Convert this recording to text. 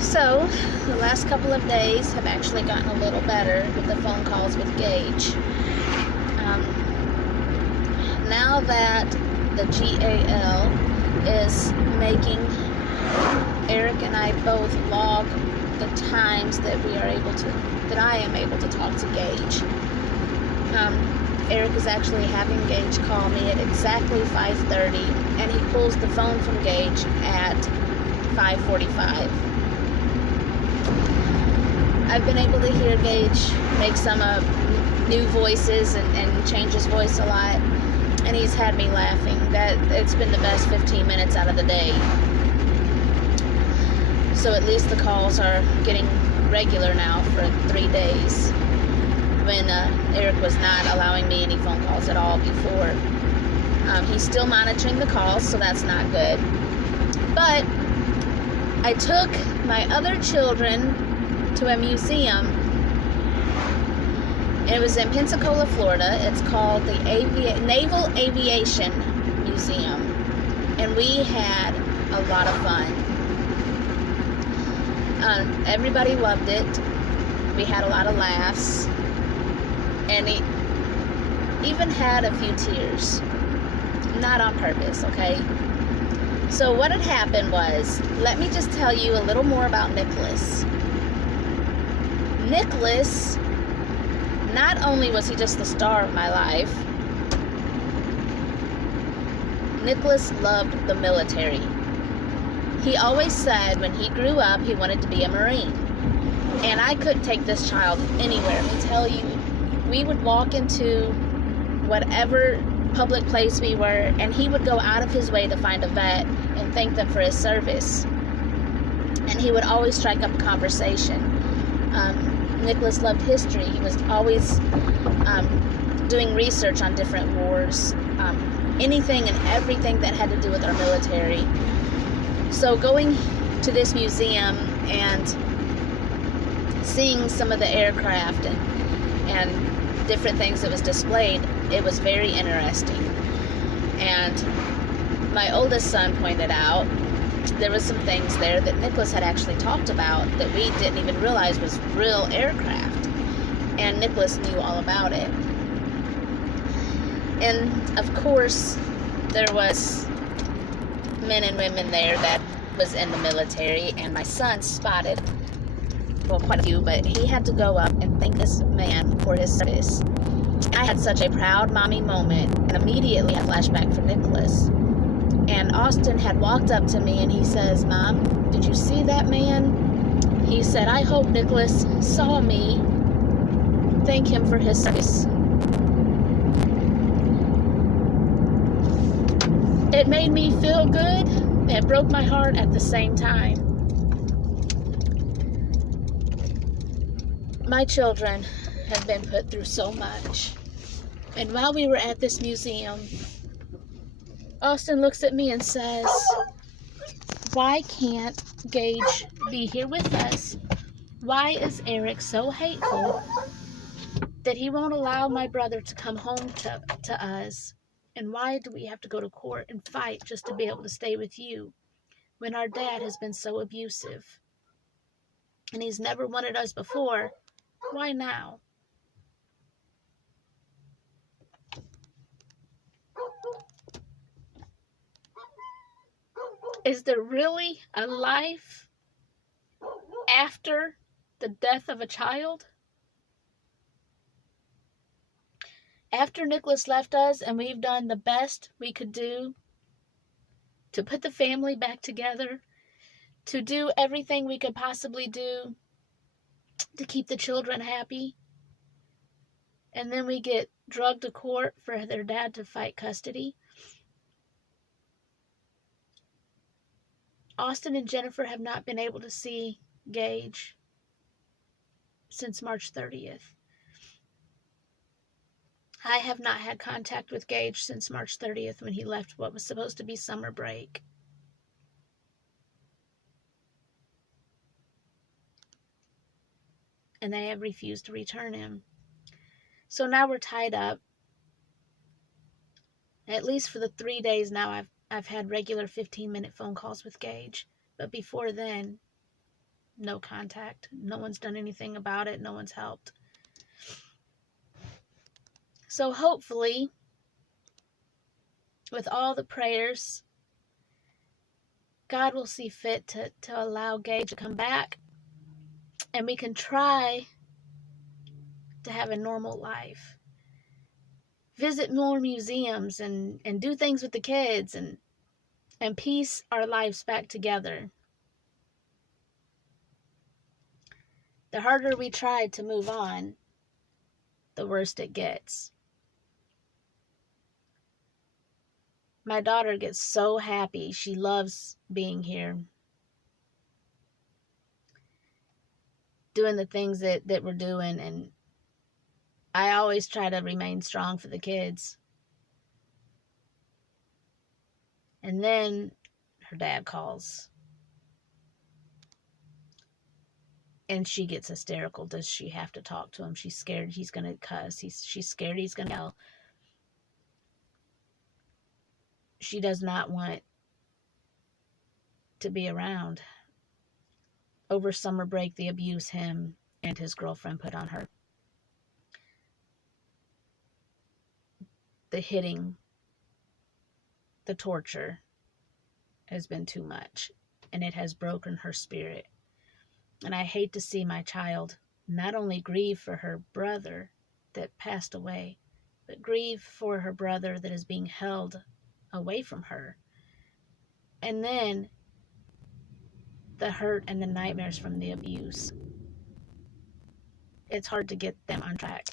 So, the last couple of days have actually gotten a little better with the phone calls with Gage. Um, now that the GAL is making Eric and I both log the times that I am able to talk to Gage. Eric is actually having Gage call me at exactly 5:30, and he pulls the phone from Gage at 5:45. I've been able to hear Gage make some new voices and change his voice a lot, and he's had me laughing. That it's been the best 15 minutes out of the day. So at least the calls are getting regular now for 3 days, when Eric was not allowing me any phone calls at all before. He's still monitoring the calls, so that's not good. But I took my other children to a museum. It was in Pensacola, Florida. It's called the Naval Aviation Museum, and we had a lot of fun. Everybody loved it. We had a lot of laughs, and he even had a few tears. Not on purpose, okay? So what had happened was, let me just tell you a little more about Nicholas. Nicholas, not only was he just the star of my life, Nicholas loved the military. He always said when he grew up he wanted to be a Marine. And I couldn't take this child anywhere. Let me tell you, we would walk into whatever public place we were, and he would go out of his way to find a vet and thank them for his service. And he would always strike up a conversation. Nicholas loved history. He was always doing research on different wars, anything and everything that had to do with our military. So going to this museum and seeing some of the aircraft and different things that was displayed, it was very interesting. And my oldest son pointed out there was some things there that Nicholas had actually talked about that we didn't even realize was real aircraft, and Nicholas knew all about it. And of course there was men and women there that was in the military, and my son spotted, well, quite a few, but he had to go up and thank this man for his service. I had such a proud mommy moment, and immediately a flashback for Nicholas. And Austin had walked up to me and he says, "Mom, did you see that man?" He said, "I hope Nicholas saw me thank him for his service." It made me feel good. It broke my heart at the same time. My children have been put through so much. And while we were at this museum, Austin looks at me and says, "Why can't Gage be here with us? Why is Eric so hateful that he won't allow my brother to come home to us? And why do we have to go to court and fight just to be able to stay with you when our dad has been so abusive? And he's never wanted us before. Why now?" Is there really a life after the death of a child? After Nicholas left us and we've done the best we could do to put the family back together, to do everything we could possibly do to keep the children happy, and then we get drugged to court for their dad to fight custody. Austin and Jennifer have not been able to see Gage since March 30th. I have not had contact with Gage since March 30th when he left what was supposed to be summer break. And they have refused to return him. So now we're tied up. At least for the 3 days now, I've had regular 15-minute phone calls with Gage. But before then, no contact. No one's done anything about it. No one's helped. So hopefully, with all the prayers, God will see fit to allow Gabe to come back, and we can try to have a normal life. Visit more museums and do things with the kids and piece our lives back together. The harder we try to move on, the worse it gets. My daughter gets so happy. She loves being here, doing the things that we're doing, and I always try to remain strong for the kids. And then her dad calls. And she gets hysterical. Does she have to talk to him? She's scared he's going to cuss. She's scared he's going to yell. She does not want to be around. Over summer break, the abuse him and his girlfriend put on her. The hitting, the torture has been too much, and it has broken her spirit. And I hate to see my child not only grieve for her brother that passed away, but grieve for her brother that is being held away from her. And then the hurt and the nightmares from the abuse. It's hard to get them on track.